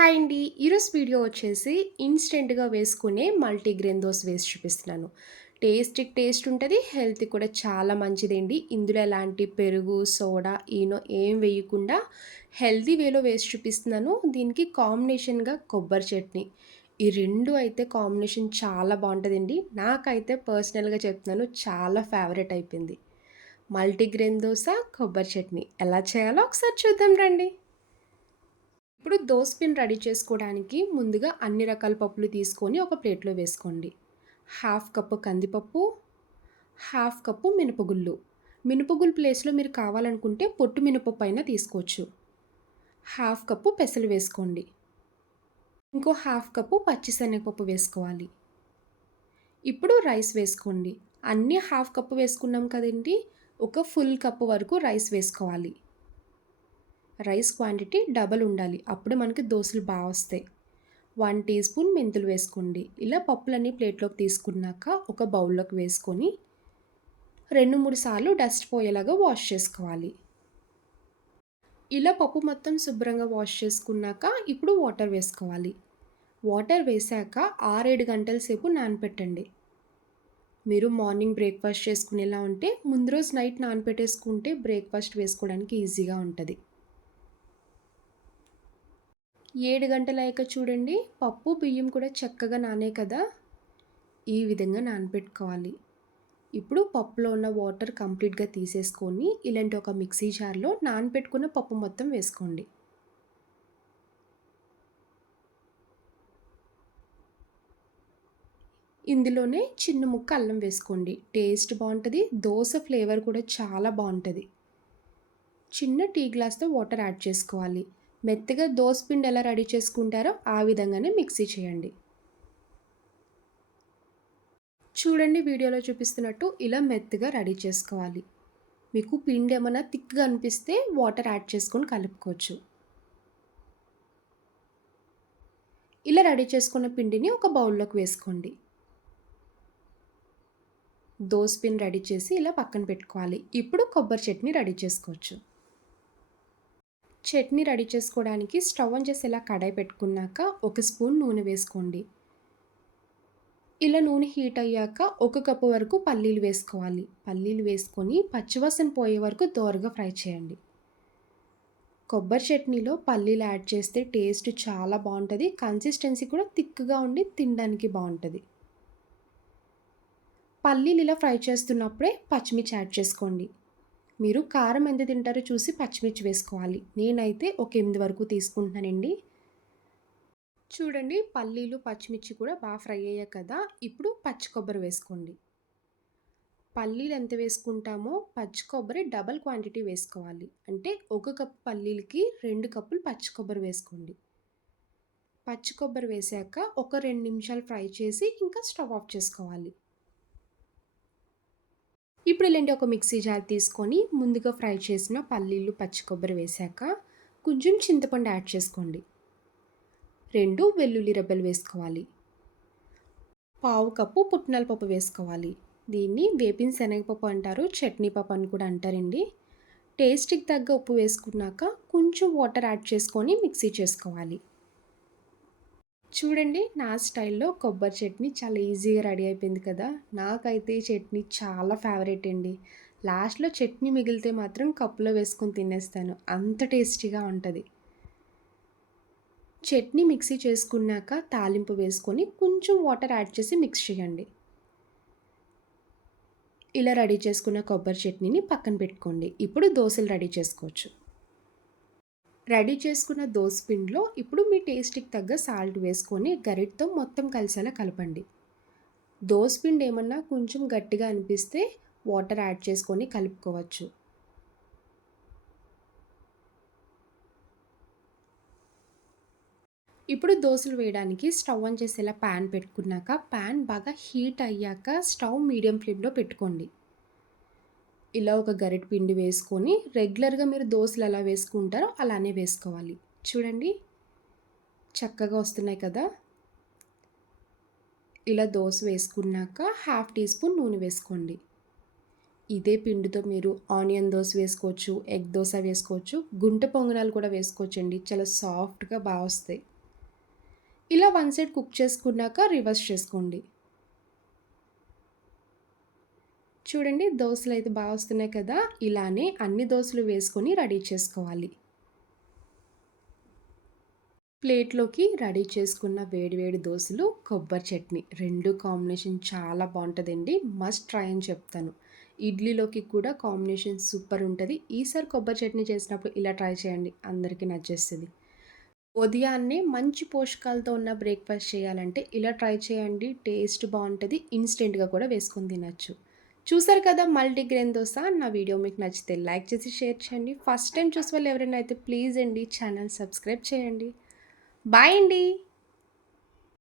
Hi అండి. ఈరోజు video వచ్చేసి ఇన్‌స్టెంట్‌గా వేసుకునే మల్టీగ్రెయిన్ దోస వేసి చూపిస్తున్నాను. టేస్ట్‌కి టేస్ట్ ఉంటది. హెల్త్‌కి కూడా చాలా మంచిదండి. ఇందులో ఎలాంటి పెరుగు, సోడా, ఈనో ఏం వేయకుండా హెల్తీ వేలో వేసి చూపిస్తున్నాను. దీనికి కాంబినేషన్‌గా కొబ్బరి చట్నీ. ఈ 2 అయితే కాంబినేషన్ చాలా బావుంటదండి. నాకైతే పర్సనల్‌గా చెప్తున్నాను చాలా ఫేవరెట్ అయిపోయింది. మల్టీగ్రెయిన్ దోస, కొబ్బరి చట్నీ ఎలా చేయాలో ఒకసారి చూద్దాం రండి. ఇప్పుడు దోస పిండి రెడీ చేసుకోవడానికి ముందుగా అన్ని రకాల పప్పులు తీసుకొని ఒక ప్లేట్లో వేసుకోండి. హాఫ్ కప్పు కందిపప్పు, హాఫ్ కప్పు మినపగుళ్ళు. మినపగుళ్ళు ప్లేస్లో మీరు కావాలనుకుంటే పొట్టు మినపప్పు అయినా తీసుకోవచ్చు. హాఫ్ కప్పు పెసలు వేసుకోండి. ఇంకో హాఫ్ కప్పు పచ్చిశనగపప్పు వేసుకోవాలి. ఇప్పుడు రైస్ వేసుకోండి. అన్నీ హాఫ్ కప్పు వేసుకున్నాం కదండి, ఒక ఫుల్ కప్పు వరకు రైస్ వేసుకోవాలి. రైస్ క్వాంటిటీ డబల్ ఉండాలి. అప్పుడు మనకి దోసలు బాగా వస్తాయి. 1 టీ స్పూన్ మెంతులు వేసుకోండి. ఇలా పప్పులన్నీ ప్లేట్లోకి తీసుకున్నాక ఒక బౌల్లోకి వేసుకొని 2, 3 సార్లు డస్ట్ పోయేలాగా వాష్ చేసుకోవాలి. ఇలా పప్పు మొత్తం శుభ్రంగా వాష్ చేసుకున్నాక ఇప్పుడు వాటర్ వేసుకోవాలి. వాటర్ వేశాక 6, 7 గంటల సేపు నానపెట్టండి. మీరు మార్నింగ్ బ్రేక్‌ఫాస్ట్ చేసుకునేలా ఉంటే ముందు రోజు నైట్ నానపెట్టేసుకుంటే బ్రేక్‌ఫాస్ట్ వేసుకోవడానికి ఈజీగా ఉంటది. 7 గంటలయ్యాక చూడండి, పప్పు, బియ్యం కూడా చక్కగా నానాయి కదా! ఈ విధంగా నానబెట్టుకోవాలి. ఇప్పుడు పప్పులో ఉన్న వాటర్ కంప్లీట్‌గా తీసేసుకొని, ఇలాంటి ఒక మిక్సీ జార్‌లో నానబెట్టుకున్న పప్పు మొత్తం వేసుకోండి. ఇందులోనే చిన్న ముక్క అల్లం వేసుకోండి. టేస్ట్ బావుంటది. దోస ఫ్లేవర్ కూడా చాలా బావుంటది. చిన్న టీ గ్లాస్‌తో వాటర్ యాడ్ చేసుకోవాలి. మెత్తగా దోస పిండి ఎలా రెడీ చేసుకుంటారో ఆ విధంగానే మిక్సీ చేయండి. చూడండి వీడియోలో చూపిస్తున్నట్టు ఇలా మెత్తగా రెడీ చేసుకోవాలి. మీకు పిండి ఏమన్నా థిక్‌గా అనిపిస్తే వాటర్ యాడ్ చేసుకొని కలుపుకోవచ్చు. ఇలా రెడీ చేసుకున్న పిండిని ఒక బౌల్లోకి వేసుకోండి. దోస పిండి రెడీ చేసి ఇలా పక్కన పెట్టుకోవాలి. ఇప్పుడు కొబ్బరి చట్నీ రెడీ చేసుకోవచ్చు. చట్నీ రెడీ చేసుకోవడానికి స్టవ్ ఆన్ చేసి ఇలా కడాయి పెట్టుకున్నాక ఒక స్పూన్ నూనె వేసుకోండి. ఇలా నూనె హీట్ అయ్యాక ఒక కప్పు వరకు పల్లీలు వేసుకోవాలి. పల్లీలు వేసుకొని పచ్చివాసన పోయే వరకు దోరగా ఫ్రై చేయండి. కొబ్బరి చట్నీలో పల్లీలు యాడ్ చేస్తే టేస్ట్ చాలా బావుంటది. కన్సిస్టెన్సీ కూడా థిక్‌గా ఉండి తినడానికి బావుంటది. పల్లీలు ఇలా ఫ్రై చేస్తున్నప్పుడే పచ్చిమిర్చి యాడ్ చేసుకోండి. మీరు కారం ఎంత తింటారో చూసి పచ్చిమిర్చి వేసుకోవాలి. నేనైతే ఒక 8 వరకు తీసుకుంటున్నానండి. చూడండి పల్లీలు, పచ్చిమిర్చి కూడా బాగా ఫ్రై అయ్యాయి కదా! ఇప్పుడు పచ్చి కొబ్బరి వేసుకోండి. పల్లీలు ఎంత వేసుకుంటామో పచ్చి కొబ్బరి డబల్ క్వాంటిటీ వేసుకోవాలి. అంటే ఒక కప్పు పల్లీలకి 2 కప్పులు పచ్చి కొబ్బరి వేసుకోండి. పచ్చి కొబ్బరి వేశాక ఒక 2 నిమిషాలు ఫ్రై చేసి ఇంకా స్టవ్ ఆఫ్ చేసుకోవాలి. ఇప్పుడు ఇలాంటి ఒక మిక్సీ జార్ తీసుకొని ముందుగా ఫ్రై చేసిన పల్లీలు, పచ్చి కొబ్బరి వేశాక కొంచెం చింతపండు యాడ్ చేసుకోండి. 2 వెల్లుల్లి రెబ్బలు వేసుకోవాలి. పావు కప్పు పుట్నాల పప్పు వేసుకోవాలి. దీన్ని వేపిన శనగపప్పు అంటారు, చట్నీ పప్పు అని కూడా అంటారండి. టేస్ట్‌కి తగ్గ ఉప్పు వేసుకున్నాక కొంచెం వాటర్ యాడ్ చేసుకొని మిక్సీ చేసుకోవాలి. చూడండి నా స్టైల్‌లో కొబ్బరి చట్నీ చాలా ఈజీగా రెడీ అయిపోయింది కదా! నాకైతే ఈ చట్నీ చాలా ఫేవరెట్ అండి. లాస్ట్‌లో చట్నీ మిగిలితే మాత్రం కప్పులో వేసుకొని తినేస్తాను. అంత టేస్టీగా ఉంటది. చట్నీ మిక్సీ చేసుకున్నాక తాలింపు వేసుకొని కొంచెం వాటర్ యాడ్ చేసి మిక్స్ చేయండి. ఇలా రెడీ చేసుకున్న కొబ్బరి చట్నీని పక్కన పెట్టుకోండి. ఇప్పుడు దోసలు రెడీ చేసుకోవచ్చు. రెడీ చేసుకున్న దోస పిండిలో ఇప్పుడు మీ టేస్ట్‌కి తగ్గ సాల్ట్ వేసుకొని గరిటెతో మొత్తం కలిసేలా కలపండి. దోస పిండి ఏమన్నా కొంచెం గట్టిగా అనిపిస్తే వాటర్ యాడ్ చేసుకొని కలుపుకోవచ్చు. ఇప్పుడు దోసలు వేయడానికి స్టవ్ ఆన్ చేసి ఇలా పాన్ పెట్టుకున్నాక పాన్ బాగా హీట్ అయ్యాక స్టవ్ మీడియం ఫ్లేమ్‌లో పెట్టుకోండి. ఇలా ఒక గరిటె పిండి వేసుకొని రెగ్యులర్‌గా మీరు దోసలు ఎలా వేసుకుంటారో అలానే వేసుకోవాలి. చూడండి చక్కగా వస్తున్నాయి కదా! ఇలా దోస వేసుకున్నాక హాఫ్ టీ స్పూన్ నూనె వేసుకోండి. ఇదే పిండితో మీరు ఆనియన్ దోస వేసుకోవచ్చు, ఎగ్ దోస వేసుకోవచ్చు, గుంట పొంగనాలు కూడా వేసుకోవచ్చండి. చాలా సాఫ్ట్‌గా వస్తాయి. ఇలా వన్ సైడ్ కుక్ చేసుకున్నాక రివర్స్ చేసుకోండి. చూడండి దోసలైతే బా వస్తున్నాయి కదా! ఇలానే అన్ని దోసలు వేసుకొని రెడీ చేసుకోవాలి. ప్లేట్‌లోకి రెడీ చేసుకున్న వేడి వేడి దోసలు, కొబ్బరి చట్నీ 2 కాంబినేషన్ చాలా బావుంటదండి. మస్ట్ ట్రై అని చెప్తాను. ఇడ్లీలోకి కూడా కాంబినేషన్ సూపర్ ఉంటది. ఈసారి కొబ్బరి చట్నీ చేసినప్పుడు ఇలా ట్రై చేయండి. అందరికీ నచ్చేస్తది. ఉదయాన్నే మంచి పోషకాలతో ఉన్న బ్రేక్‌ఫాస్ట్ చేయాలంటే ఇలా ట్రై చేయండి. టేస్ట్ బావుంటది. ఇన్‌స్టెంట్‌గా కూడా వేసుకొని తినొచ్చు. చూసారు కదా మల్టీగ్రెయిన్ దోస. నా వీడియో మీకు నచ్చితే లైక్ చేసి షేర్ చేయండి. ఫస్ట్ టైమ్ చూసేవాళ్ళు ఎవరైనా అయితే ప్లీజ్ అండి ఛానల్ సబ్స్క్రైబ్ చేయండి. బాయ్ అండి.